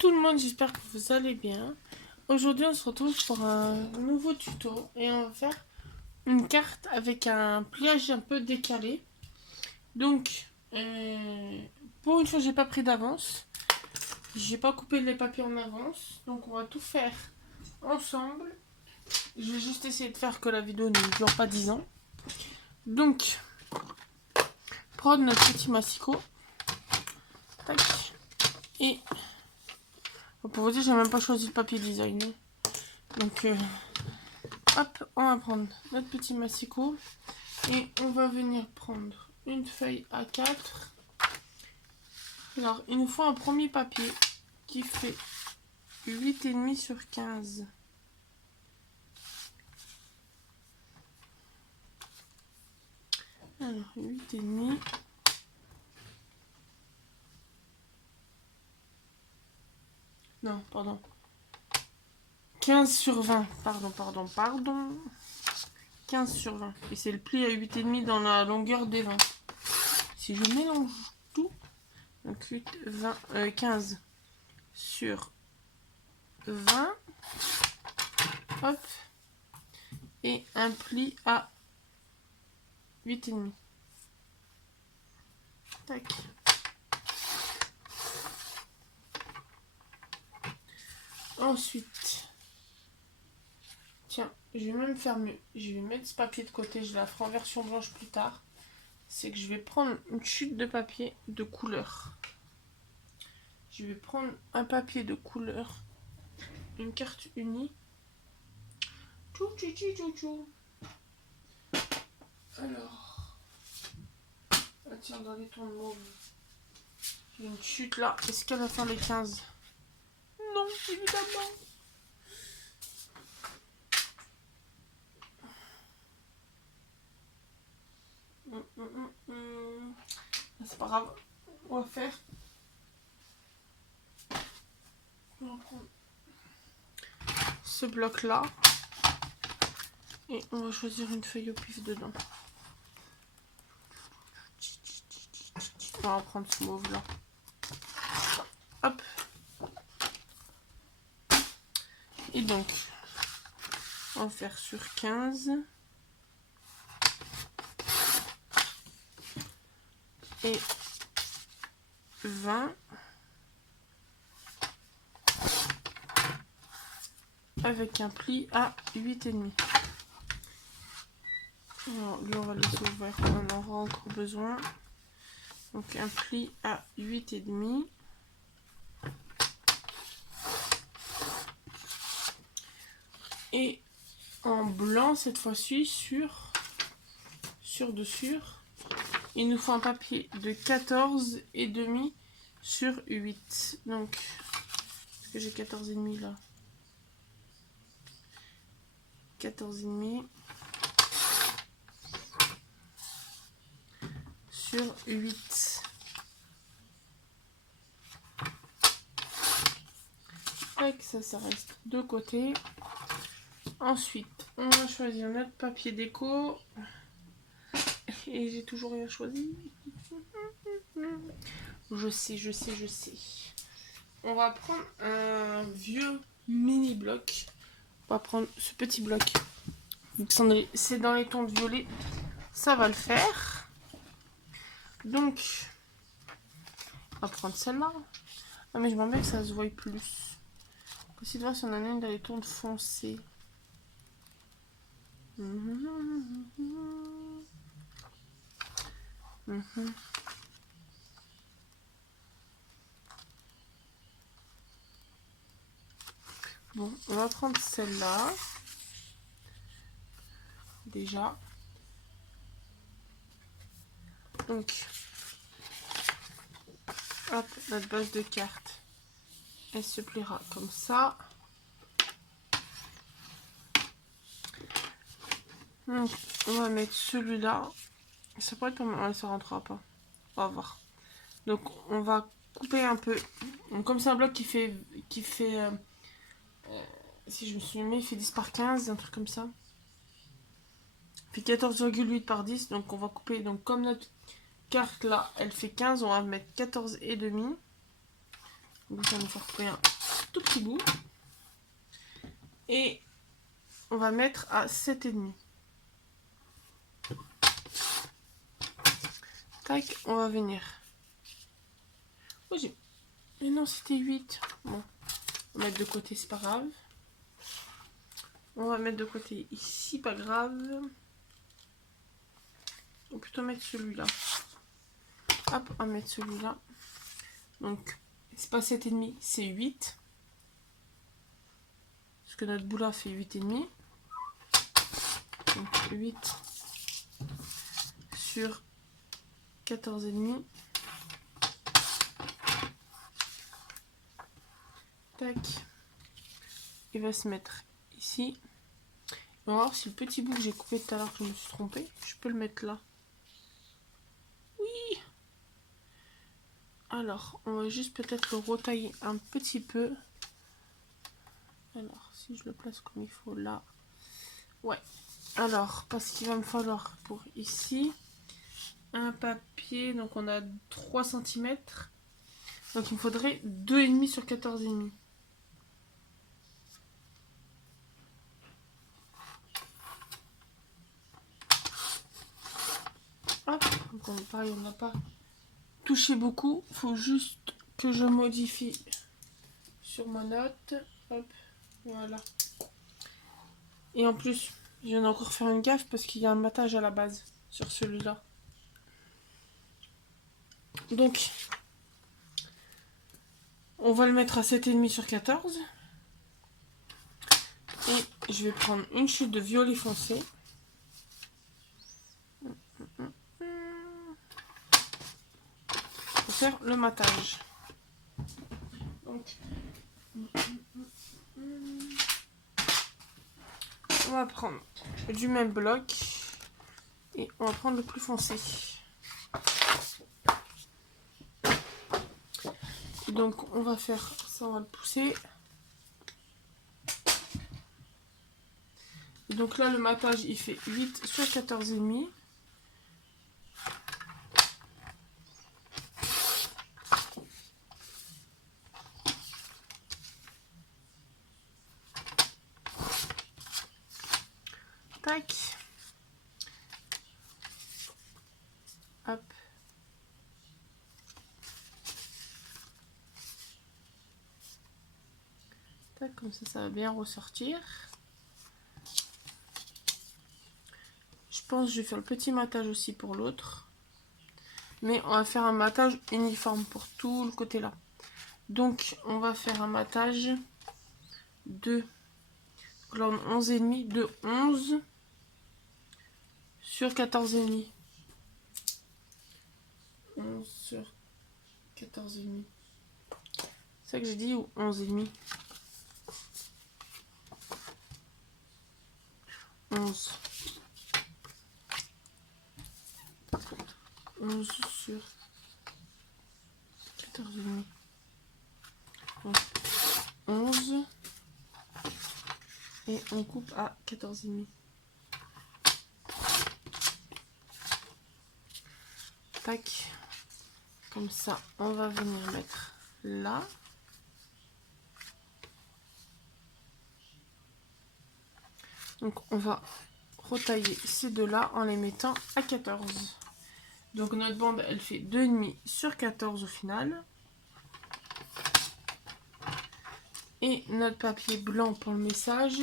Tout le monde, j'espère que vous allez bien. Aujourd'hui, on se retrouve pour un nouveau tuto et on va faire une carte avec un pliage un peu décalé. Donc, pour une fois, j'ai pas pris d'avance. J'ai pas coupé les papiers en avance. Donc, on va tout faire ensemble. Je vais juste essayer de faire que la vidéo ne dure pas 10 ans. Donc, prendre notre petit massicot. Tac. Et pour vous dire, j'ai même pas choisi le papier design. Donc, hop, on va prendre notre petit massicot et on va venir prendre une feuille A4. Alors, il nous faut un premier papier qui fait 8,5 sur 15. Alors, 8,5. Non, pardon. 15 sur 20. Pardon. 15 sur 20. Et c'est le pli à 8,5 dans la longueur des 20. Si je mélange tout, donc 8, 20, 15 sur 20. Hop. Et un pli à 8,5. Tac. Ensuite, tiens, je vais même faire mieux. Je vais mettre ce papier de côté, je la ferai en version blanche plus tard. C'est que je vais prendre une chute de papier de couleur. Je vais prendre un papier de couleur, une carte unie. Alors, ah tiens, dans les tons de mauve, j'ai une chute là. Est-ce qu'elle va faire les 15? Non, évidemment. C'est pas grave. On va faire. On va prendre ce bloc là. Et on va choisir une feuille au pif dedans. On va prendre ce mauve là. Hop. Et donc, on va faire sur 15. Et 20. Avec un pli à 8,5. Alors, lui, on va laisser ouvert, on en aura encore besoin. Donc, un pli à 8,5. Et en blanc, cette fois-ci, sur dessus, il nous faut un papier de 14,5 sur 8. Donc, est-ce que j'ai 14,5 là? 14,5 sur 8. Avec ça, ça reste de côté. Ensuite, on va choisir notre papier déco. Et j'ai toujours rien choisi. Je sais. On va prendre un vieux mini bloc. On va prendre ce petit bloc. C'est dans les tons de violet. Ça va le faire. Donc, on va prendre celle-là. Ah mais je m'en bien que ça se voit plus. On va essayer de voir si on en a une dans les tons de foncé. Bon, on va prendre celle-là. Déjà. Donc, hop, notre base de carte. Elle se pliera comme ça. Donc, on va mettre celui-là. Ça pourrait être pas mal, ça rentrera pas. On va voir. Donc, on va couper un peu. Donc, comme c'est un bloc qui fait si je me souviens bien, il fait 10 par 15, un truc comme ça. Il fait 14,8 par 10. Donc, on va couper. Donc, comme notre carte là, elle fait 15, on va mettre 14,5. Donc ça va nous faire couper un tout petit bout. Et on va mettre à 7,5. Tac, on va venir. Oh, mais non, c'était 8. Bon, on va mettre de côté, c'est pas grave. On va mettre de côté ici, pas grave. On va plutôt mettre celui-là. Hop, on va mettre celui-là. Donc, c'est pas 7,5, c'est 8. Parce que notre bout là fait 8,5. Donc 8 sur 14,5. Tac. Il va se mettre ici. On va voir si le petit bout que j'ai coupé tout à l'heure, que je me suis trompée, je peux le mettre là. Oui. Alors, on va juste peut-être le retailler un petit peu. Alors, si je le place comme il faut là. Ouais. Alors, parce qu'il va me falloir pour ici un papier. Donc, on a 3 cm. Donc, il me faudrait 2,5 sur 14,5. Hop. Donc, pareil, on n'a pas touché beaucoup. Il faut juste que je modifie sur ma note. Hop. Voilà. Et en plus, je viens d'encore faire une gaffe parce qu'il y a un matage à la base sur celui-là. Donc, on va le mettre à 7,5 sur 14. Et je vais prendre une chute de violet foncé. Pour faire le matage. Donc, on va prendre du même bloc. Et on va prendre le plus foncé. Et donc, on va faire ça, on va le pousser. Et donc là, le matage, il fait 8 sur 14,5. Tac. Hop. Tac, comme ça va bien ressortir. Je pense que je vais faire le petit matage aussi pour l'autre. Mais on va faire un matage uniforme pour tout le côté là. Donc, on va faire un matage de... Là, on a 11,5 de 11 sur 14,5. 11 sur 14,5. C'est ça que j'ai dit ou 11,5? 11. 11 sur 14,5. Donc 11. Et on coupe à 14,5. Tac. Comme ça, on va venir mettre là. Donc on va retailler ces deux-là en les mettant à 14. Donc notre bande, elle fait 2,5 sur 14 au final. Et notre papier blanc pour le message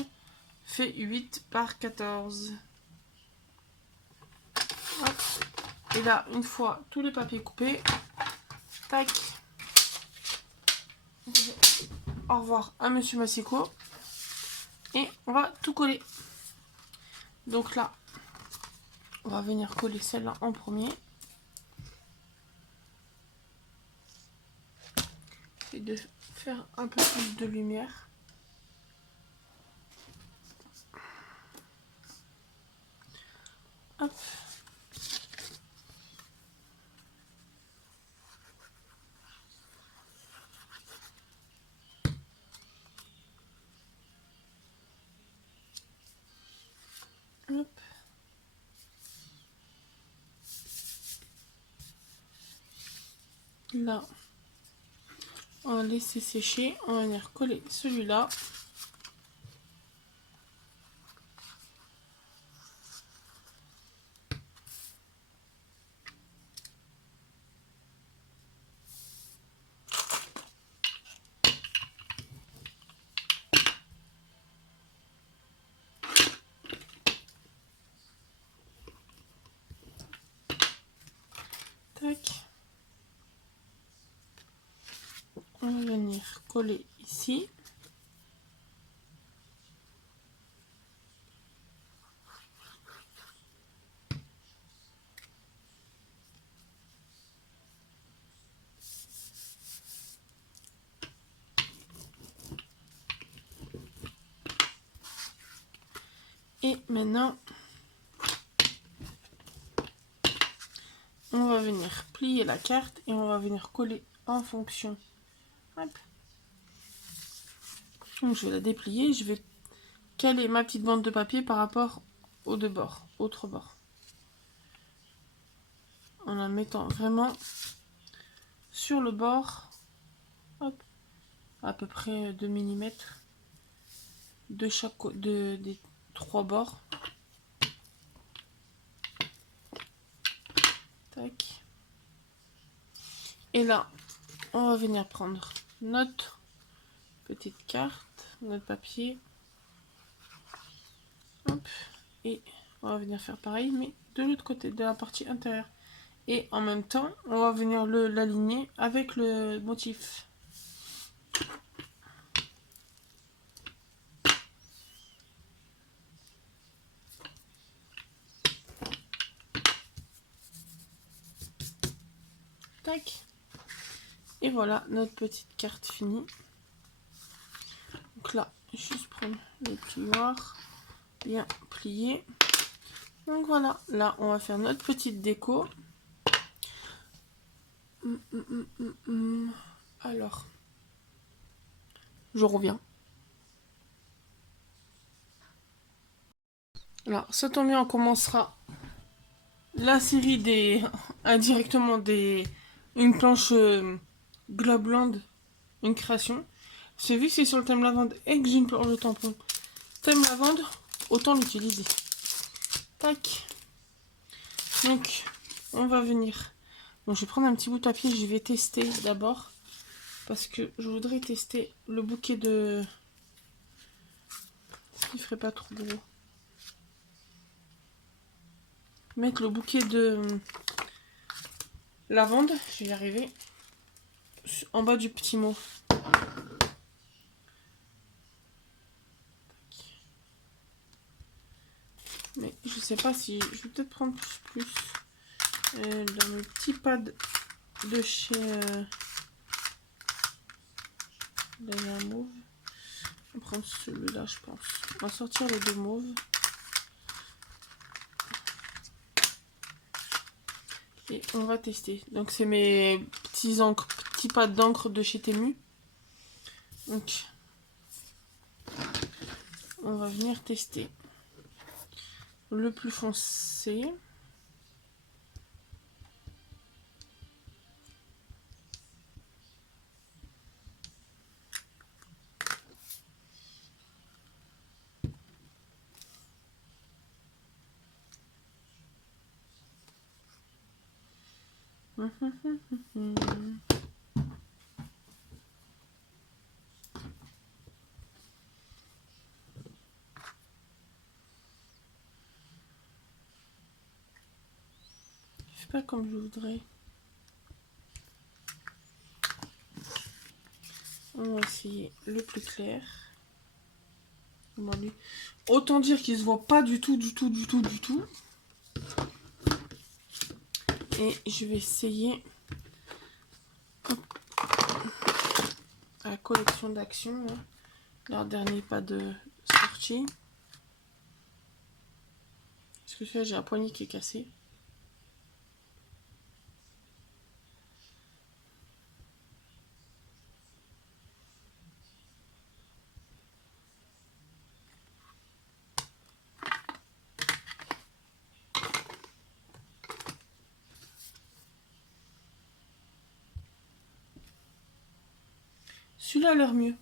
fait 8 par 14. Hop. Et là, une fois tous les papiers coupés, tac. Au revoir à Monsieur Massico. Et on va tout coller. Donc là, on va venir coller celle-là en premier. Et de faire un peu plus de lumière. Hop. Hop. Là, On va laisser sécher. On va venir coller celui-là. Tac. On va venir coller ici. Et maintenant, on va venir plier la carte et on va venir coller en fonction. Hop. Donc je vais la déplier, je vais caler ma petite bande de papier par rapport aux deux bords, autre bord. En la mettant vraiment sur le bord, hop, à peu près 2 mm de chaque des trois bords. Tac. Et là, on va venir prendre notre petite carte, notre papier. Hop. Et on va venir faire pareil, mais de l'autre côté, de la partie intérieure. Et en même temps, on va venir l'aligner avec le motif. Tac. Et voilà notre petite carte finie. Donc là, juste prendre le plioir, bien plié. Donc voilà, là on va faire notre petite déco. Alors, je reviens. Alors, ça tombe bien, on commencera la série des indirectement une planche Globland, une création. C'est vu que c'est sur le thème lavande et que j'ai une planche de tampon thème lavande, autant l'utiliser. Tac. Donc, on va venir. Bon, je vais prendre un petit bout de papier, je vais tester d'abord. Parce que je voudrais tester le bouquet de... Il ferait pas trop gros. Mettre le bouquet de lavande, je vais y arriver, en bas du petit mot. Mais je sais pas si... Je vais peut-être prendre plus dans mes petits pads de chez... Derrière mauve. On va prendre celui-là, je pense. On va sortir les deux mauves. Et on va tester. Donc c'est mes petits pads d'encre de chez Temu. Donc on va venir tester le plus foncé. C'est pas comme je voudrais. On va essayer le plus clair. Autant dire qu'il se voit pas du tout. Et je vais essayer la collection d'actions, leur dernier pas de sortie. Parce que celui-là, j'ai la poignée qui est cassée. Celui-là a l'air mieux.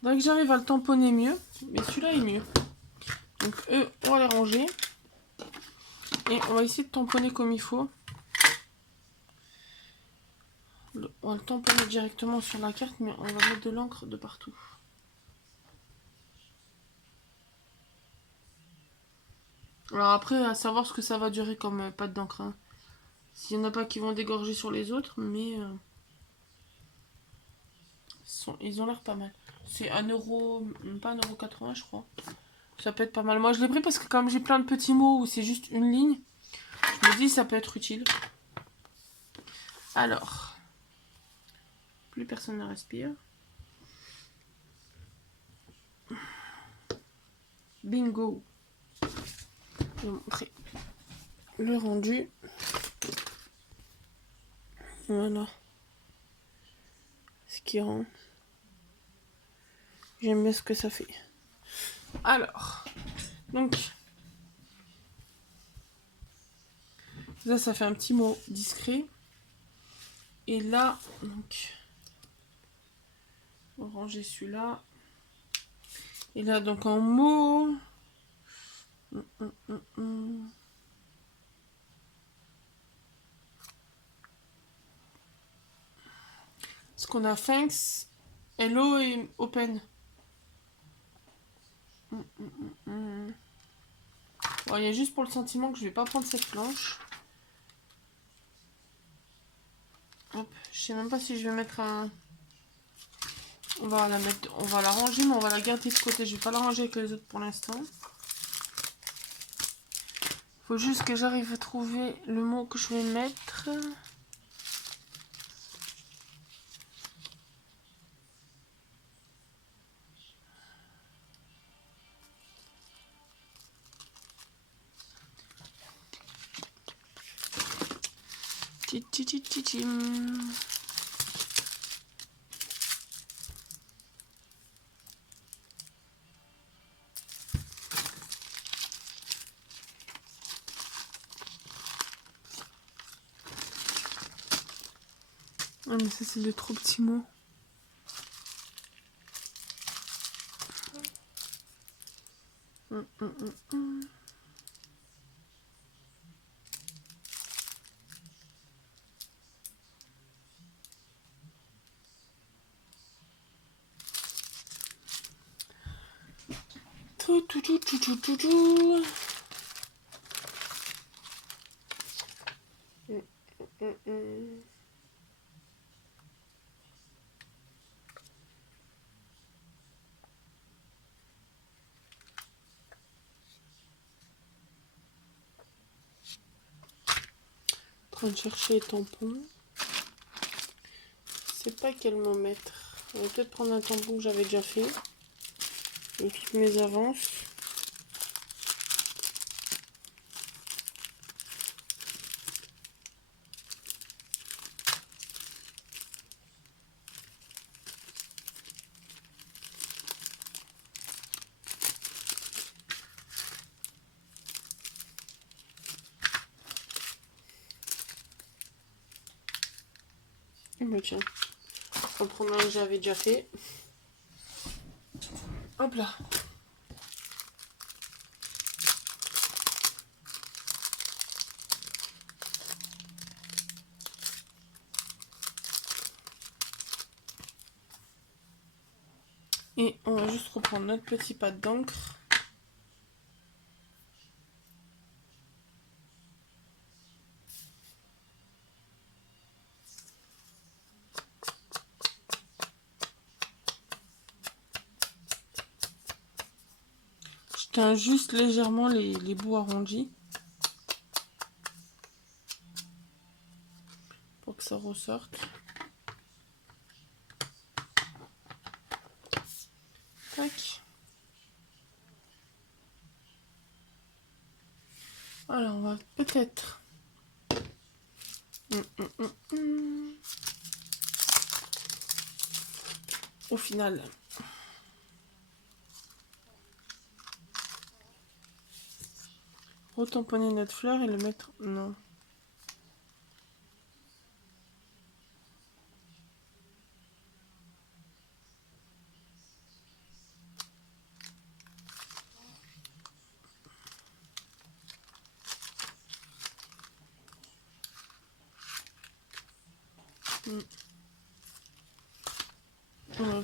Faudrait que j'arrive à le tamponner mieux, mais celui-là est mieux. Donc eux, on va les ranger. Et on va essayer de tamponner comme il faut. On va le tamponner directement sur la carte, mais on va mettre de l'encre de partout. Alors après, à savoir ce que ça va durer comme pâte d'encre. Hein. S'il n'y en a pas qui vont dégorger sur les autres, mais ils ont l'air pas mal. C'est 1€, pas 1,80€, je crois. Ça peut être pas mal. Moi, je l'ai pris parce que comme j'ai plein de petits mots où c'est juste une ligne, je me dis ça peut être utile. Alors, plus personne ne respire. Bingo. Je vais montrer le rendu. Voilà. Ce qui rend. J'aime bien ce que ça fait. Alors, donc, ça fait un petit mot discret. Et là, donc, on va ranger celui-là. Et là, donc, en mot. Ce qu'on a thanks, hello et open. Bon, il y a juste pour le sentiment que je vais pas prendre cette planche. Hop, je sais même pas si je vais mettre un. On va la ranger, mais on va la garder de côté. Je vais pas la ranger avec les autres pour l'instant. Faut juste que j'arrive à trouver le mot que je vais mettre. Ah mais ça c'est de trop petits mots. Tout. En train de chercher les tampons. Je sais pas quel mot mettre. On va peut-être prendre un tampon que j'avais déjà fait. Et toutes mes avances. Bah tiens, on va prendre un que j'avais déjà fait. Hop là. Et on va juste reprendre notre petit pad d'encre. Je teins juste légèrement les bouts arrondis. Pour que ça ressorte. Tac. Alors on va peut-être... Au final... Retamponner notre fleur et le mettre... Non.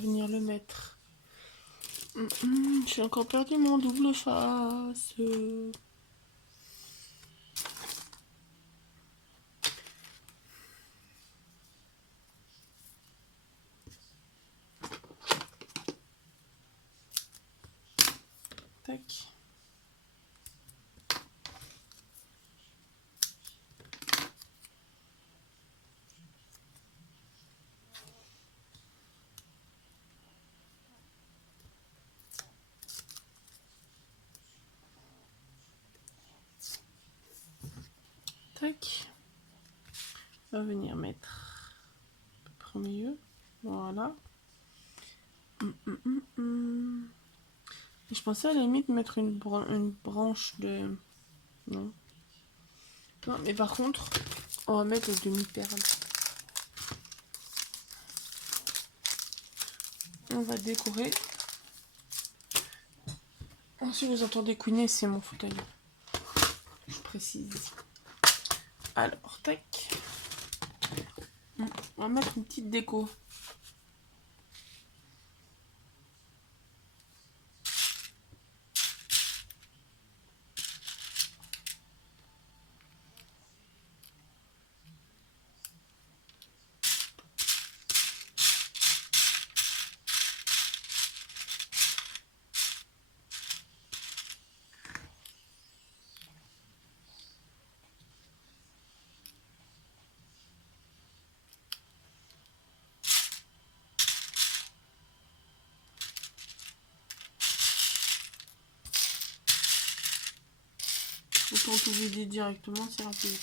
venir le mettre. J'ai encore perdu mon double face. Tac. Tac. On va venir mettre à peu près au milieu. Voilà. Et je pensais à la limite mettre une branche de... Non. Non, mais par contre, on va mettre le demi-perle. On va décorer. Oh, si vous entendez couiner, c'est mon fauteuil. Je précise. Alors, tac. On va mettre une petite déco. Autant tout vider directement, c'est rapide.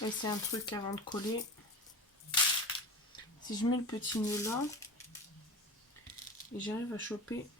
Et c'est un truc avant de coller. Si je mets le petit nœud là, et j'arrive à choper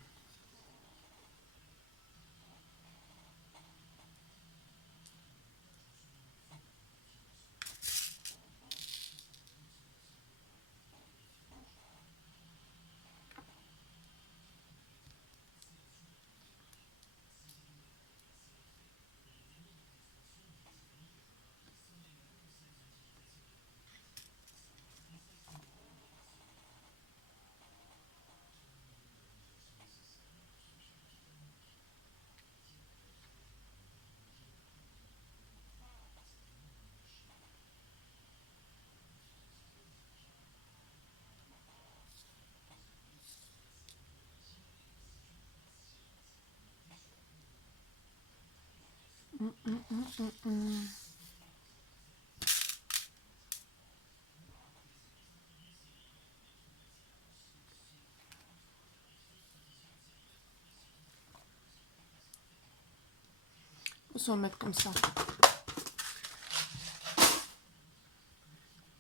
on va mettre comme ça.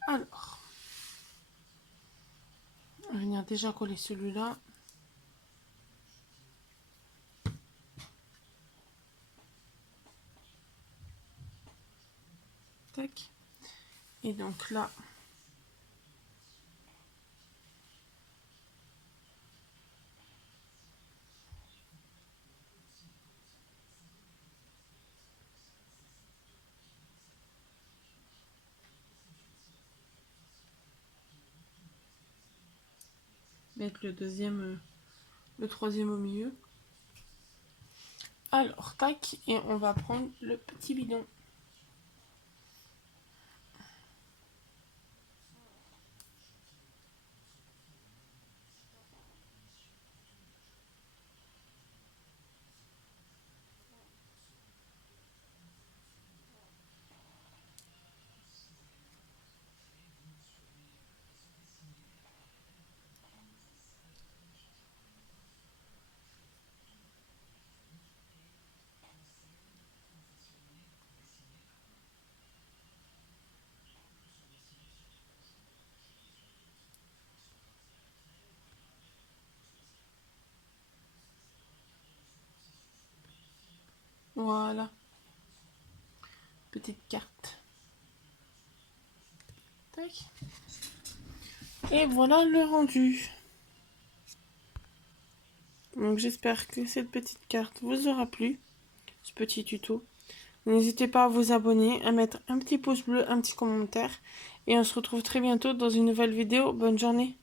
Alors, on va venir déjà coller celui-là. Tac. Et donc là, mettre le deuxième, le troisième au milieu. Alors, tac, et on va prendre le petit bidon. Voilà. Petite carte. Tac. Et voilà le rendu. Donc j'espère que cette petite carte vous aura plu, ce petit tuto. N'hésitez pas à vous abonner, à mettre un petit pouce bleu, un petit commentaire. Et on se retrouve très bientôt dans une nouvelle vidéo. Bonne journée.